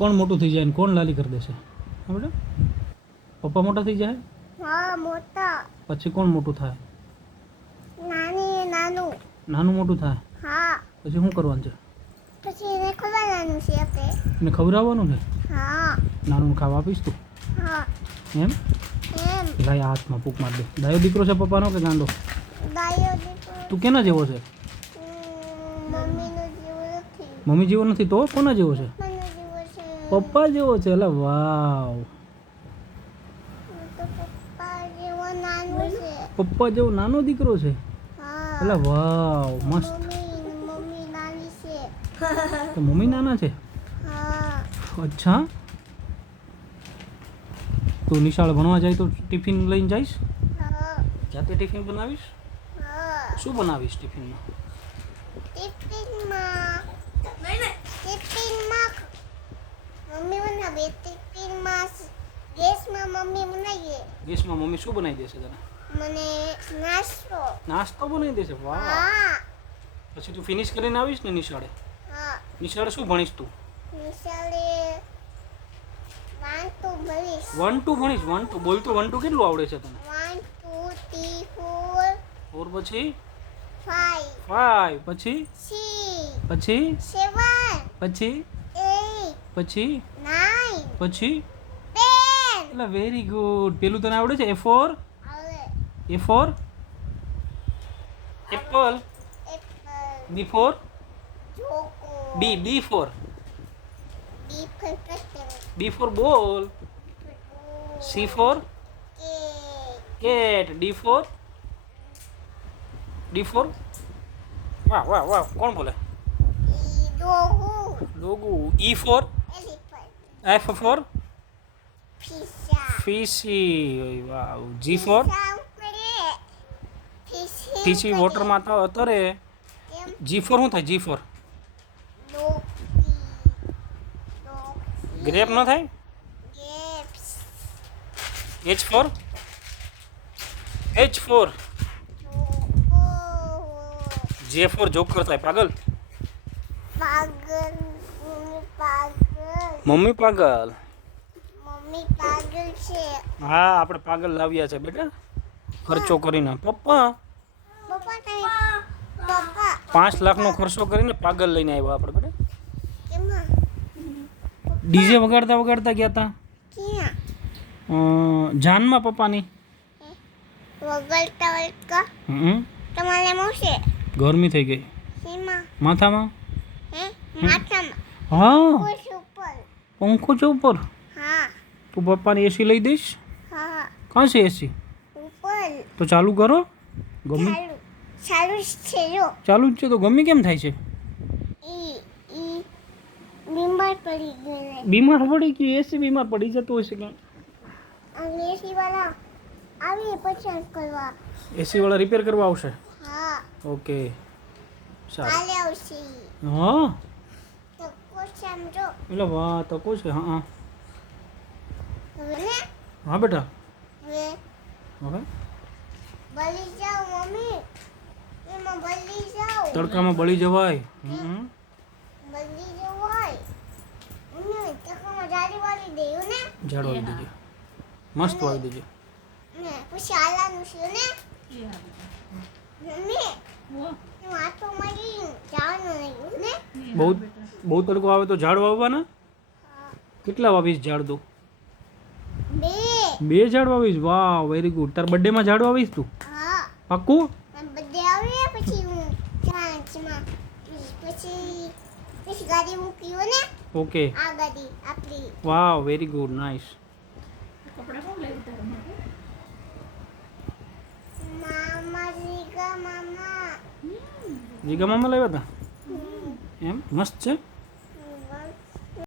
કોણ મોટું થઈ જાય ને કોણ લાલી કરી દેશે? હા બેટા, પપ્પા મોટા થઈ જાય હા મોટા. પછી કોણ મોટું થાય? નાનું. નાનું મોટું થાય હા. પછી શું કરવાનું છે? પછી એને ખવડાવવાનું છે આપણે. એને ખવડાવવાનું ને? હા. નાનું ખાવા આપીશ તું? હા. એમ લાય હાથમાં ફૂંક માર દે. દાયો દીકરો છે પપ્પાનો કે ગાંડો? દાયો દીકરો. તું કેના જેવો છે? મમ્મીનો જેવો નથી. મમ્મી જેવો નથી તો કોના જેવો છે? પપ્પાનો જેવો છે. પપ્પા જેવો છે. એટલે વાવ, તો પપ્પા જેવો નાનો છે. પપ્પા જેવો નાનો દીકરો છે. હા. એટલે વાવ મસ્ત. મમ્મી નાની છે. તો મમ્મી નાના છે? હા. અચ્છા. તું નિશાળ ભણવા જાય તો ટિફિન લઈને જઈશ? હા. જાતે ટિફિન બનાવીશ? હા. શું બનાવીશ ટિફિનમાં? ટિફિનમાં મમ્મી બનાવે. ટિફિનમાં ગેસમાં મમ્મી બનાવીએ. ગેસમાં મમ્મી શું બનાવી દેશે તને? મને નાસ્તો. નાસ્તો બનાવી દેશે? વાહ. હા. પછી તું ફિનિશ કરીને આવીશ ને નિશાળે? હા. નિશાળે શું ભણીશ તું? નિશાળે 1 2 ભણીશ. 1 2 ભણીશ? 1 2 બોલ તો 1 2 કેટલું આવડે છે તને? 1 2 3 4 ઓર પછી 5 5 પછી 6 પછી 7 પછી 8 પછી 9 પછી 10. એટલે વેરી ગુડ. પેલું તને આવડે છે? A4? આવે. A4 Apple. Apple. B4 choco. B4 B for pencil. B4 ball. C4 cat. D4 વાહ વાહ વાહ, કોણ બોલે? ડોગુ. E4 Elephant. F4 Pizza. ફીસી. વાવ. G4 ફીસી વોટરમાં તો તરે. G4 શું થાય? G4 ગ્રેપ ન થાય? H4 J4 જોકર થાય. પાગલ. મમ્મી પાગલ. મમ્મી પાગલ છે. હા, આપણે પાગલ લાવ્યા છે બેટા, ખર્ચો કરીને. પપ્પા પપ્પા 5 લાખનો ખર્ચો કરીને પાગલ લઈને આવ્યા આપણે બેટા. કેમાં? ડીજે વગાડતા વગાડતા ગયા હતા ક્યાં? જાનમાં પપ્પાની. વગડતા તમારે મોશે ગરમી થઈ ગઈ સીમા માથામાં. માથામાં હા, કુશ ઉપર. પંખો છે ઉપર. હા. તું પપ્પાની એસી લઈ દઈશ? હા. કાં છે એસી? ઉપર. તો ચાલુ કરો. ગમે ચાલુ છે જો. ચાલુ જ છે તો ગમે કેમ થાય છે? ઈ બીમાર પડી ગયો. બીમાર પડી ગઈ? એસી બીમાર પડી જતું હશે કેમ? અને એસી વાળા આવી પછી કરવા. એસી વાળા રિપેર કરવા આવશે? હા. ઓકે, સારું. કાલે આવશે. હા, તો કોણ સમજો? એટલે વાહ, તકો છે. હા હા હવે હા બેટા. હવે હવે બળી જાઓ મમ્મી. એમાં બળી જાઓ. તડકામાં બળી જવાય. બળી જવાય. મમ્મી તડકામાં જાળી વાળી દેવું ને. ઝાડ વાળી દેજે, મસ્ત વાળી દેજે. ને પછી આલાનું છે ને. મમ્મી હું હાથો મારી જવાનું નહીં ને. બહુ તડકો આવે તો ઝાડ વાવવાના. કેટલા વાવીશ ઝાડ? તો 2 ઝાડ વાવીશ. વાહ, વેરી ગુડ. તાર બર્થડે માં ઝાડ વાવીશ તું? હા. પાક્કું? બર્થડે આવે પછી હું ચાંચમાં પછી ગાડી મૂકી હો ને. ઓકે. આ ગાડી આપણી. વાહ, વેરી ગુડ, નાઇસ. જીગા મામા લાવ્યા હતા એમ? મસ્ત છે.